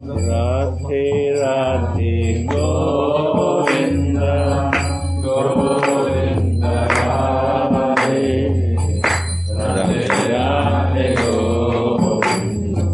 Radhe Radhe Govinda Govinda Radhe Radhe Radhe Govinda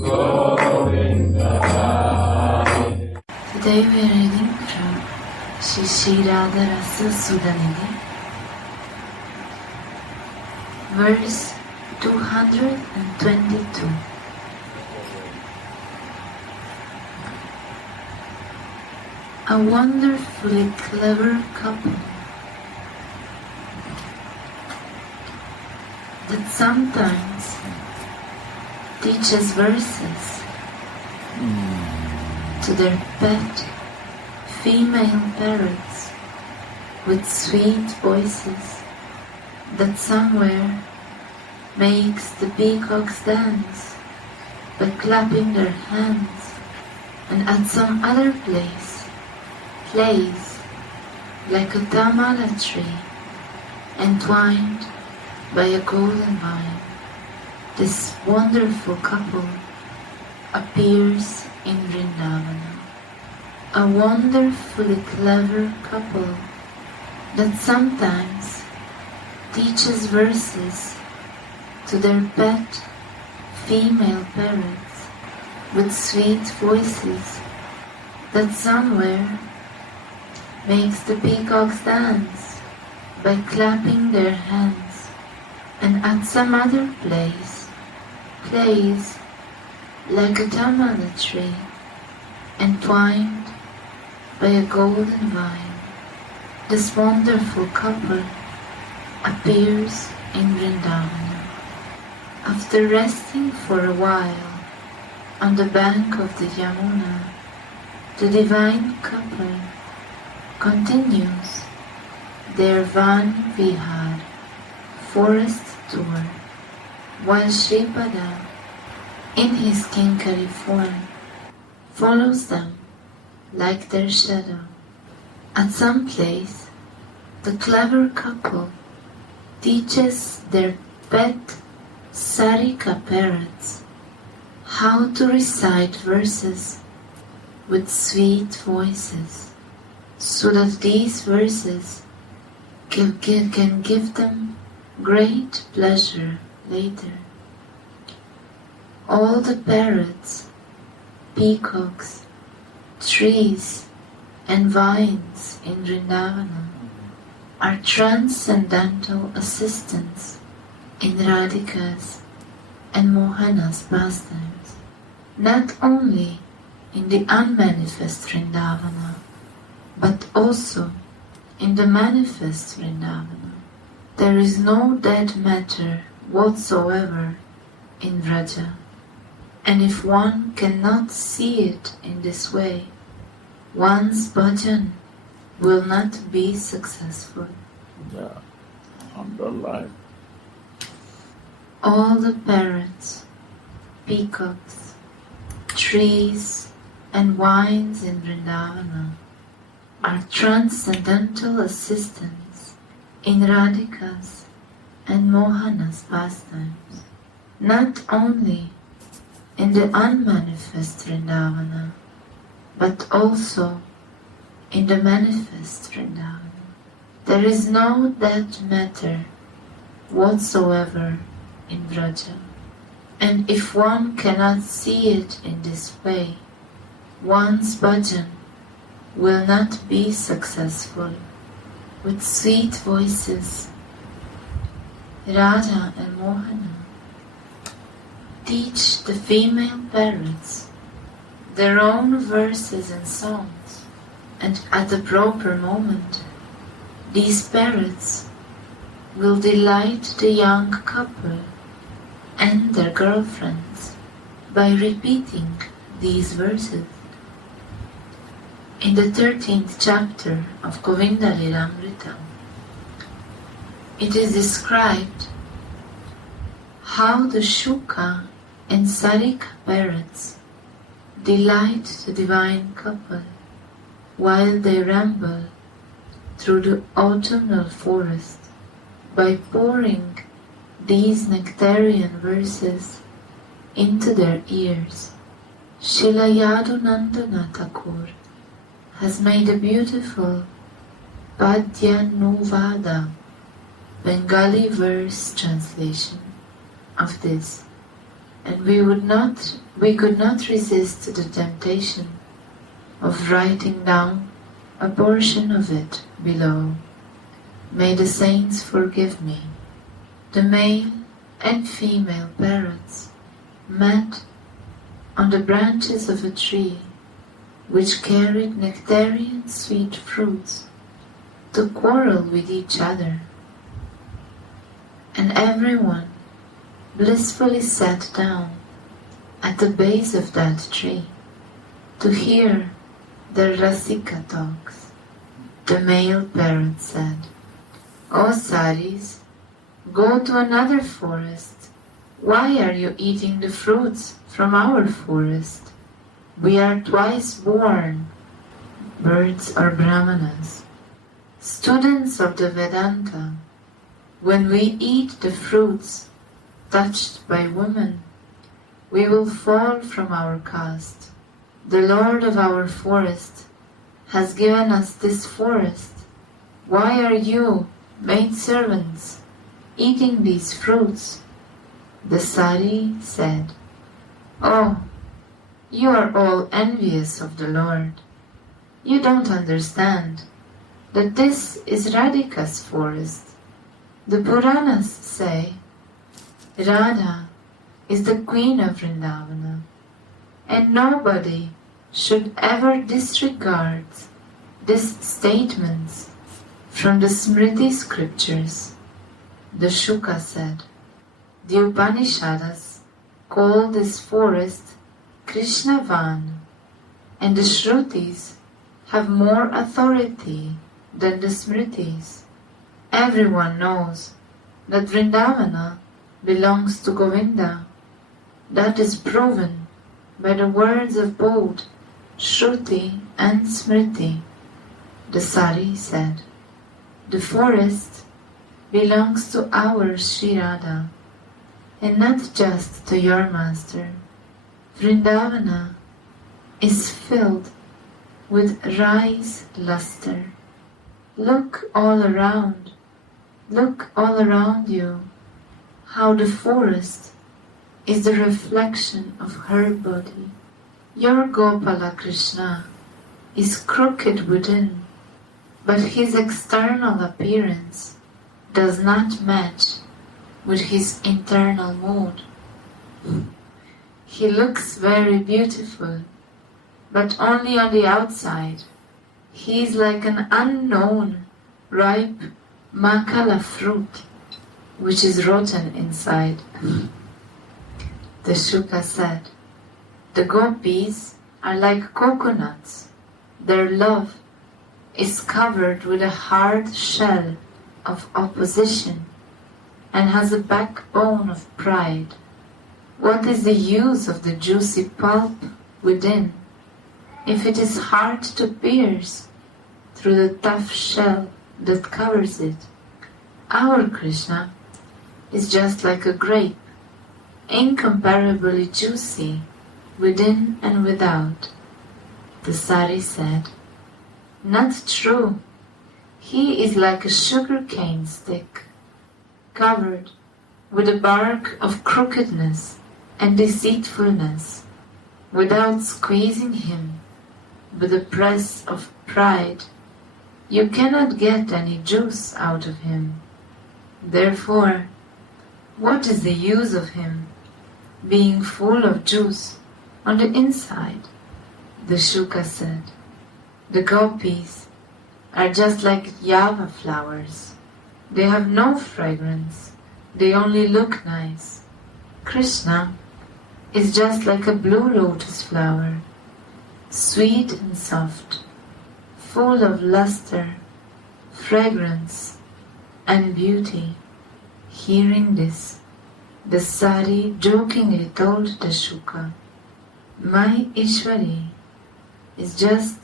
Govinda Radhe. Today we are reading from Sri Radha Rasa Sudhanidhi, verse 222. A wonderfully clever couple that sometimes teaches verses to their pet female parrots with sweet voices, that somewhere makes the peacocks dance by clapping their hands, and at some other place plays like a tamala tree entwined by a golden vine. This wonderful couple appears in Vrindavana. A wonderfully clever couple that sometimes teaches verses to their pet female parrots with sweet voices, that somewhere makes the peacocks dance by clapping their hands, and at some other place plays like a tamala tree entwined by a golden vine. This wonderful couple appears in Vrindavana. After resting for a while on the bank of the Yamuna, the divine couple continues their Van Vihar forest tour, while Shripada, in his kinkari form, follows them like their shadow. At some place, the clever couple teaches their pet Sarika parrots how to recite verses with sweet voices, so that these verses can give them great pleasure later. All the parrots, peacocks, trees, and vines in Vrindavana are transcendental assistants in Radhika's and Mohana's pastimes, not only in the unmanifest Vrindavana, but also in the manifest Vrindavana. There is no dead matter whatsoever in Vraja, and if one cannot see it in this way, one's bhajan will not be successful. Yeah, underline. All the parrots, peacocks, trees, and vines in Vrindavana are transcendental assistants in Radhika's and Mohana's pastimes, not only in the unmanifest Vrindavana, but also in the manifest Vrindavana. There is no dead matter whatsoever in Vraja, and if one cannot see it in this way, one's bhajan will not be successful. With sweet voices, Radha and Mohana teach the female parrots their own verses and songs, and at the proper moment, these parrots will delight the young couple and their girlfriends by repeating these verses. In the 13th chapter of Govinda Lilamrita, it is described how the Suka and Sarika parrots delight the divine couple while they ramble through the autumnal forest by pouring these nectarian verses into their ears. Srila Yadunandana Thakur has made a beautiful Padyanuvada, Bengali verse translation of this, and we could not resist the temptation of writing down a portion of it below. May the saints forgive me. The male and female parrots met on the branches of a tree which carried nectarian sweet fruits to quarrel with each other, and everyone blissfully sat down at the base of that tree to hear their Rasika talks. The male parrot said, "O Saris, go to another forest. Why are you eating the fruits from our forest? We are twice born, birds or brahmanas, students of the Vedanta. When we eat the fruits touched by women, we will fall from our caste. The Lord of our forest has given us this forest. Why are you, maidservants, eating these fruits?" The Sari said, "Oh, you are all envious of the Lord. You don't understand that this is Radhika's forest. The Puranas say Radha is the queen of Vrindavana, and nobody should ever disregard these statements from the Smriti scriptures." The Suka said, "The Upanishads call this forest Krishnavan, and the Shrutis have more authority than the Smritis. Everyone knows that Vrindavana belongs to Govinda. That is proven by the words of both Shruti and Smriti." The Sari said, "The forest belongs to our Sri Radha, and not just to your master. Vrindavana is filled with rice luster. Look all around you, how the forest is the reflection of her body. Your Gopala Krishna is crooked within, but his external appearance does not match with his internal mood. He looks very beautiful, but only on the outside. He is like an unknown, ripe makala fruit, which is rotten inside." The Suka said, "The gopis are like coconuts. Their love is covered with a hard shell of opposition and has a backbone of pride. What is the use of the juicy pulp within if it is hard to pierce through the tough shell that covers it? Our Krishna is just like a grape, incomparably juicy within and without." The Sari said, "Not true. He is like a sugar-cane stick, covered with a bark of crookedness and deceitfulness. Without squeezing him with the press of pride, you cannot get any juice out of him. Therefore, what is the use of him being full of juice on the inside?" The Suka said, "The gopis are just like Yava flowers. They have no fragrance. They only look nice. Krishna is just like a blue lotus flower, sweet and soft, full of luster, fragrance, and beauty." Hearing this, the Sari jokingly told the Suka, "My Ishwari is just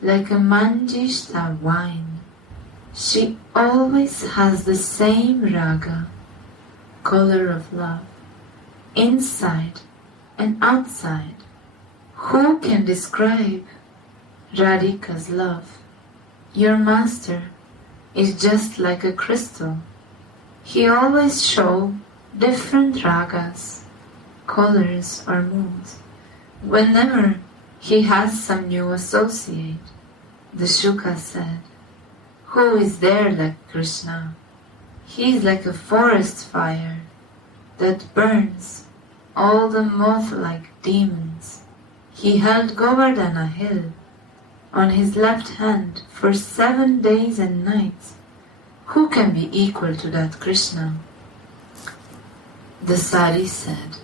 like a manjishta wine. She always has the same raga, color of love, inside and outside. Who can describe Radhika's love? Your master is just like a crystal. He always shows different ragas, colors or moods. Whenever he has some new associate, the Suka said, "Who is there like Krishna? He is like a forest fire that burns all the moth-like demons." He held Govardhana hill on his left hand for 7 days and nights. Who can be equal to that Krishna? The Sari said,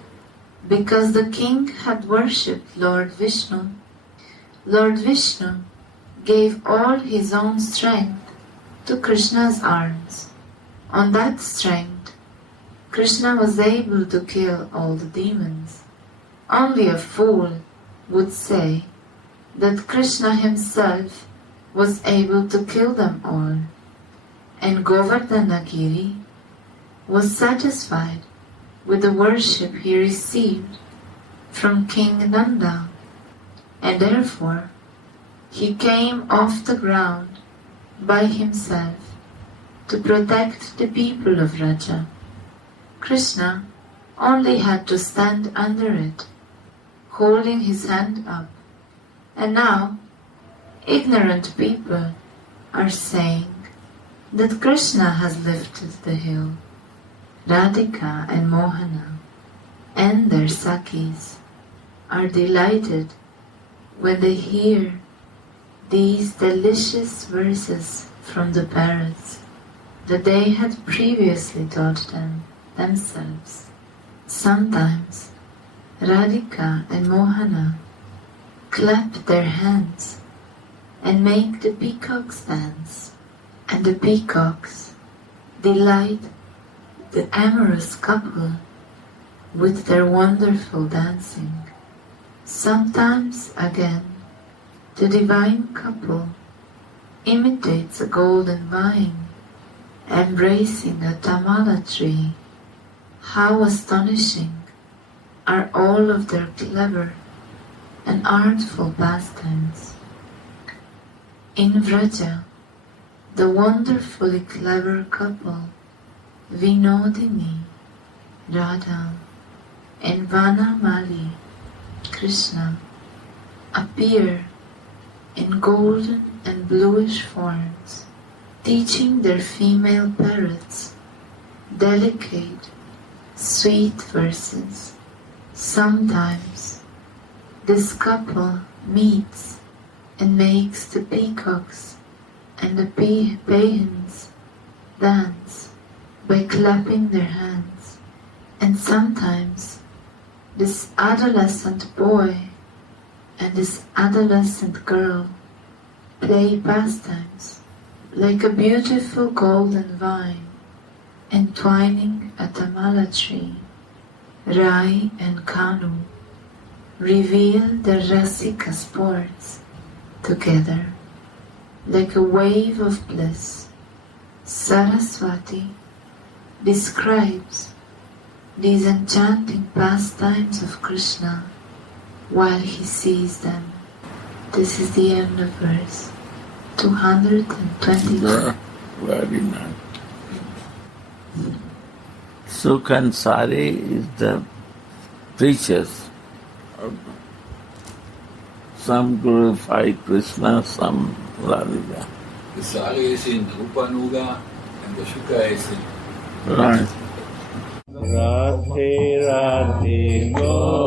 because the king had worshipped Lord Vishnu gave all his own strength to Krishna's arms. On that strength, Krishna was able to kill all the demons. Only a fool would say that Krishna himself was able to kill them all. And Govardhana Giri was satisfied with the worship he received from King Nanda, and therefore he came off the ground by himself to protect the people of Raja. Krishna only had to stand under it, holding his hand up, and now ignorant people are saying that Krishna has lifted the hill. Radhika and Mohana and their Sakis are delighted when they hear these delicious verses from the Parrots that they had previously taught them themselves. Sometimes Radhika and Mohana clap their hands and make the peacocks dance, and the peacocks delight the amorous couple with their wonderful dancing. Sometimes again, the divine couple imitates a golden vine embracing a tamala tree. How astonishing are all of their clever and artful pastimes. In Vraja, the wonderfully clever couple Vinodini, Radha, and Vanamali, Krishna, appear in golden and bluish forms, teaching their female parrots delicate, sweet verses. Sometimes this couple meets and makes the peacocks and the pahans dance by clapping their hands, and sometimes this adolescent boy and this adolescent girl play pastimes like a beautiful golden vine entwining a tamala tree. Rai and Kanu reveal their Rasika sports together like a wave of bliss. Saraswati describes these enchanting pastimes of Krishna while he sees them. This is the end of verse 220. Very nice. Suka and Sari is the preachers. Some glorify Krishna, some Radha. The Sari is in Upanuga and the Suka is in Right. Radhe Radhe Go